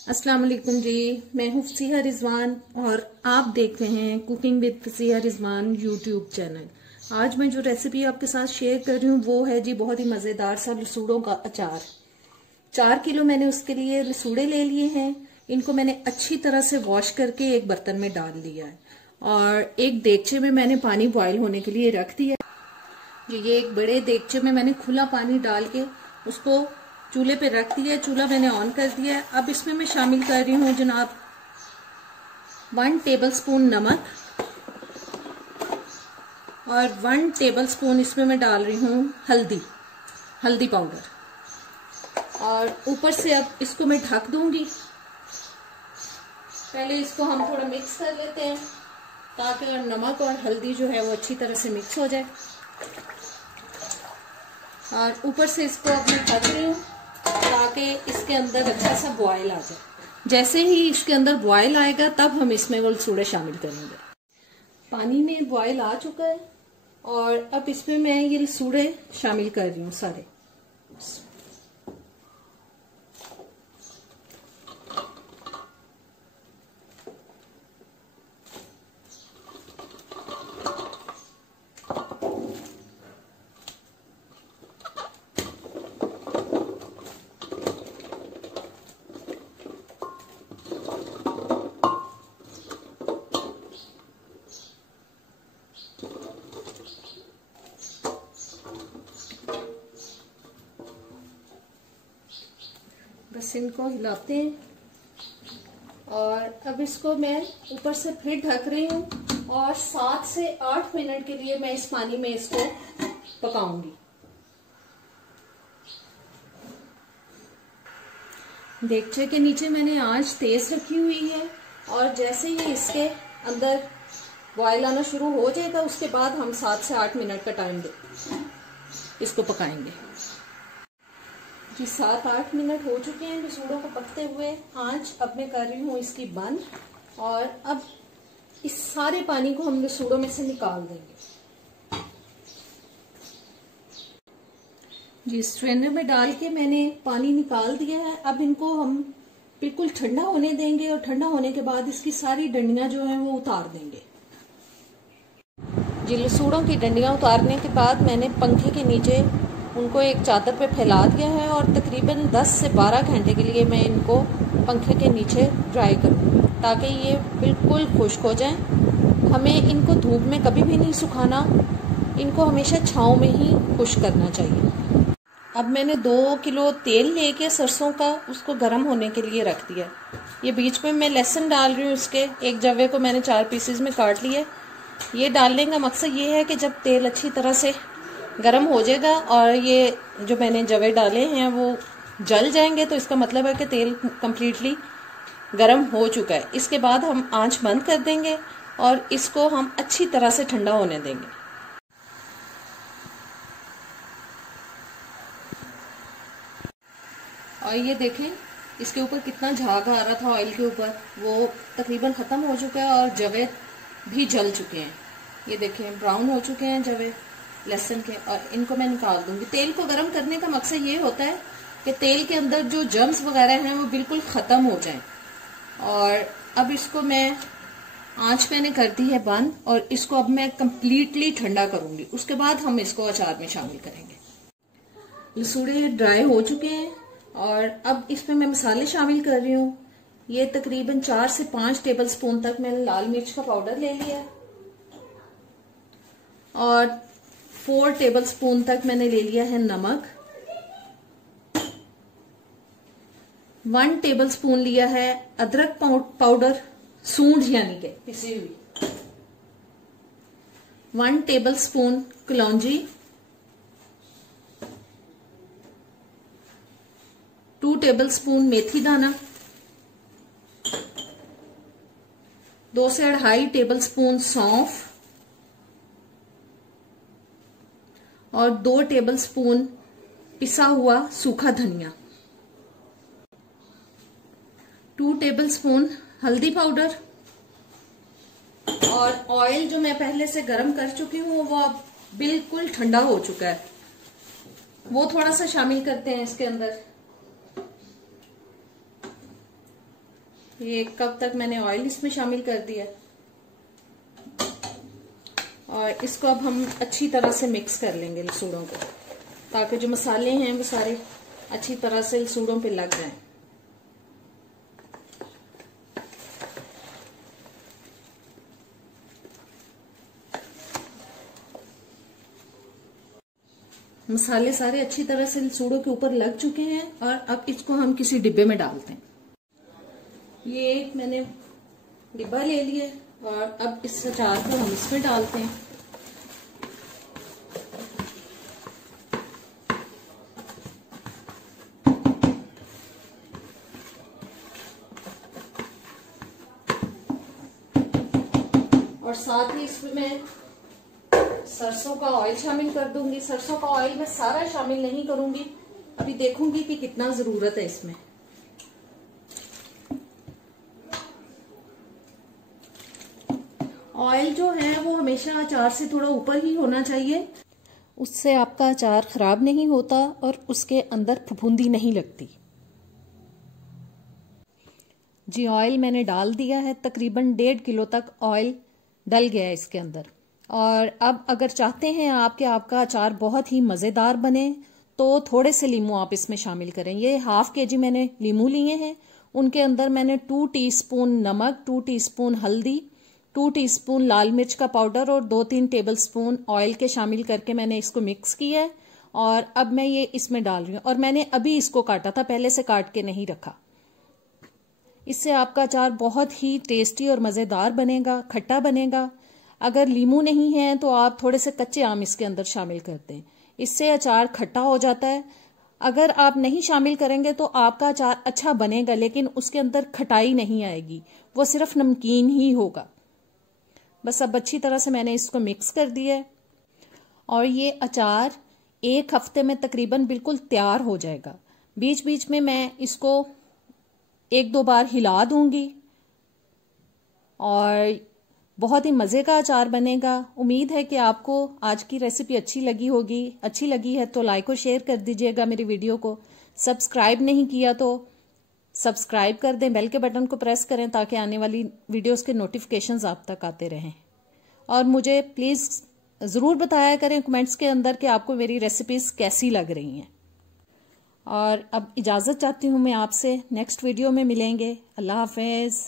अस्सलाम वालेकुम जी, मैं हूँ फसीहा रिजवान और आप देख रहे हैं cooking with Fasiha Rizwan YouTube channel. आज मैं जो रेसिपी आपके साथ शेयर कर रही हूँ वो है जी बहुत ही मज़ेदार सा लसूड़ों का अचार। 4 किलो मैंने उसके लिए लसूड़े ले लिए हैं। इनको मैंने अच्छी तरह से वॉश करके एक बर्तन में डाल लिया है और एक देगचे में मैंने पानी बॉयल होने के लिए रख दिया जी। ये एक बड़े देगचे में मैंने खुला पानी डाल के उसको चूल्हे पे रख दिया है। चूल्हा मैंने ऑन कर दिया है। अब इसमें मैं शामिल कर रही हूँ जनाब 1 टेबलस्पून नमक और 1 टेबलस्पून इसमें मैं डाल रही हूँ हल्दी पाउडर। और ऊपर से अब इसको मैं ढक दूंगी। पहले इसको हम थोड़ा मिक्स कर लेते हैं ताकि नमक और हल्दी जो है वो अच्छी तरह से मिक्स हो जाए। और ऊपर से इसको अब मैं ढक रही हूँ ताकि इसके अंदर अच्छा सा बॉयल आ जाए। जैसे ही इसके अंदर बॉयल आएगा तब हम इसमें वो लसूड़े शामिल करेंगे। पानी में बॉयल आ चुका है और अब इसमें मैं ये लसूड़े शामिल कर रही हूँ सारे। बस इनको हिलाते हैं और अब इसको मैं ऊपर से फिर ढक रही हूँ और 7 से 8 मिनट के लिए मैं इस पानी में इसको पकाऊंगी। देगचे के नीचे मैंने आंच तेज रखी हुई है और जैसे ही इसके अंदर बॉयल आना शुरू हो जाएगा उसके बाद हम 7 से 8 मिनट का टाइम इसको पकाएंगे जी। 7-8 मिनट हो चुके हैं लसूड़ों को पकते हुए। आंच अब मैं कर रही हूँ इसकी बंद और अब इस सारे पानी को हम लसूड़ों में से निकाल देंगे जी। स्ट्रेनर में डाल के मैंने पानी निकाल दिया है। अब इनको हम बिल्कुल ठंडा होने देंगे और ठंडा होने के बाद इसकी सारी डंडियां जो हैं वो उतार देंगे जी। लसूड़ों की डंडियां उतारने के बाद मैंने पंखे के नीचे उनको एक चादर पे फैला दिया है और तकरीबन 10 से 12 घंटे के लिए मैं इनको पंखे के नीचे ड्राई करूँगी ताकि ये बिल्कुल खुश्क हो जाएं। हमें इनको धूप में कभी भी नहीं सुखाना, इनको हमेशा छांव में ही खुश्क करना चाहिए। अब मैंने 2 किलो तेल लेके सरसों का उसको गर्म होने के लिए रख दिया। ये बीच में मैं लहसुन डाल रही हूँ। उसके एक जवे को मैंने 4 पीसेस में काट लिया। ये डालने का मकसद ये है कि जब तेल अच्छी तरह से गरम हो जाएगा और ये जो मैंने जवे डाले हैं वो जल जाएंगे तो इसका मतलब है कि तेल कम्प्लीटली गरम हो चुका है। इसके बाद हम आंच बंद कर देंगे और इसको हम अच्छी तरह से ठंडा होने देंगे। और ये देखें इसके ऊपर कितना झाग आ रहा था ऑयल के ऊपर, वो तकरीबन ख़त्म हो चुका है और जवे भी जल चुके हैं। ये देखें ब्राउन हो चुके हैं जवे लहसुन के और इनको मैं निकाल दूंगी। तेल को गर्म करने का मकसद ये होता है कि तेल के अंदर जो जर्म्स वगैरह हैं वो बिल्कुल ख़त्म हो जाएं। और अब इसको मैं आंच मैंने कर दी है बंद और इसको अब मैं कंप्लीटली ठंडा करूंगी। उसके बाद हम इसको अचार में शामिल करेंगे। लसूड़े ड्राई हो चुके हैं और अब इसमें मैं मसाले शामिल कर रही हूँ। ये तकरीबन 4 से 5 टेबल स्पून तक मैंने लाल मिर्च का पाउडर ले लिया और 4 टेबल स्पून तक मैंने ले लिया है नमक। 1 टेबल स्पून लिया है अदरक पाउडर, सूंड यानी के पिसी हुई। 1 टेबल स्पून कलौंजी, 2 टेबल स्पून मेथी दाना, 2 से 2.5 टेबल स्पून सौंफ और 2 टेबल स्पून पिसा हुआ सूखा धनिया, 2 टेबल स्पून हल्दी पाउडर और ऑयल जो मैं पहले से गर्म कर चुकी हूँ वो अब बिल्कुल ठंडा हो चुका है, वो थोड़ा सा शामिल करते हैं इसके अंदर। ये 1 कप तक मैंने ऑयल इसमें शामिल कर दिया और इसको अब हम अच्छी तरह से मिक्स कर लेंगे लसूड़ों को, ताकि जो मसाले हैं वो सारे अच्छी तरह से लसूड़ों पे लग जाएं। मसाले सारे अच्छी तरह से लसूड़ों के ऊपर लग चुके हैं और अब इसको हम किसी डिब्बे में डालते हैं। ये एक मैंने डिब्बा ले लिया और अब इस अचार को हम इसमें डालते हैं। और साथ ही इसमें मैं सरसों का ऑयल शामिल कर दूंगी। सरसों का ऑयल मैं सारा शामिल नहीं करूंगी, अभी देखूंगी कि कितना जरूरत है इसमें। ऑयल जो है वो हमेशा अचार से थोड़ा ऊपर ही होना चाहिए, उससे आपका अचार खराब नहीं होता और उसके अंदर फफूंदी नहीं लगती। जी ऑयल मैंने डाल दिया है, तकरीबन 1.5 किलो तक ऑयल डल गया है इसके अंदर। और अब अगर चाहते हैं आप कि आपका अचार बहुत ही मज़ेदार बने तो थोड़े से लीमू आप इसमें शामिल करें। ये 1/2 kg मैंने लीमू लिए हैं, उनके अंदर मैंने 2 टीस्पून नमक, 2 टीस्पून हल्दी, 2 टीस्पून लाल मिर्च का पाउडर और 2-3 टेबलस्पून ऑयल के शामिल करके मैंने इसको मिक्स किया है। और अब मैं ये इसमें डाल रही हूँ और मैंने अभी इसको काटा था, पहले से काट के नहीं रखा। इससे आपका अचार बहुत ही टेस्टी और मज़ेदार बनेगा, खट्टा बनेगा। अगर लीमू नहीं है तो आप थोड़े से कच्चे आम इसके अंदर शामिल करते हैं, इससे अचार खट्टा हो जाता है। अगर आप नहीं शामिल करेंगे तो आपका अचार अच्छा बनेगा लेकिन उसके अंदर खटाई नहीं आएगी, वो सिर्फ नमकीन ही होगा। बस अब अच्छी तरह से मैंने इसको मिक्स कर दिया है और ये अचार 1 हफ्ते में तकरीबन बिल्कुल तैयार हो जाएगा। बीच बीच में मैं इसको 1-2 बार हिला दूंगी और बहुत ही मज़े का अचार बनेगा। उम्मीद है कि आपको आज की रेसिपी अच्छी लगी होगी। अच्छी लगी है तो लाइक और शेयर कर दीजिएगा मेरी वीडियो को। सब्सक्राइब नहीं किया तो सब्सक्राइब कर दें, बेल के बटन को प्रेस करें ताकि आने वाली वीडियोस के नोटिफिकेशंस आप तक आते रहें। और मुझे प्लीज़ ज़रूर बताया करें कमेंट्स के अंदर कि आपको मेरी रेसिपीज़ कैसी लग रही हैं। और अब इजाज़त चाहती हूँ मैं आपसे, नेक्स्ट वीडियो में मिलेंगे। अल्लाह हाफ़िज़।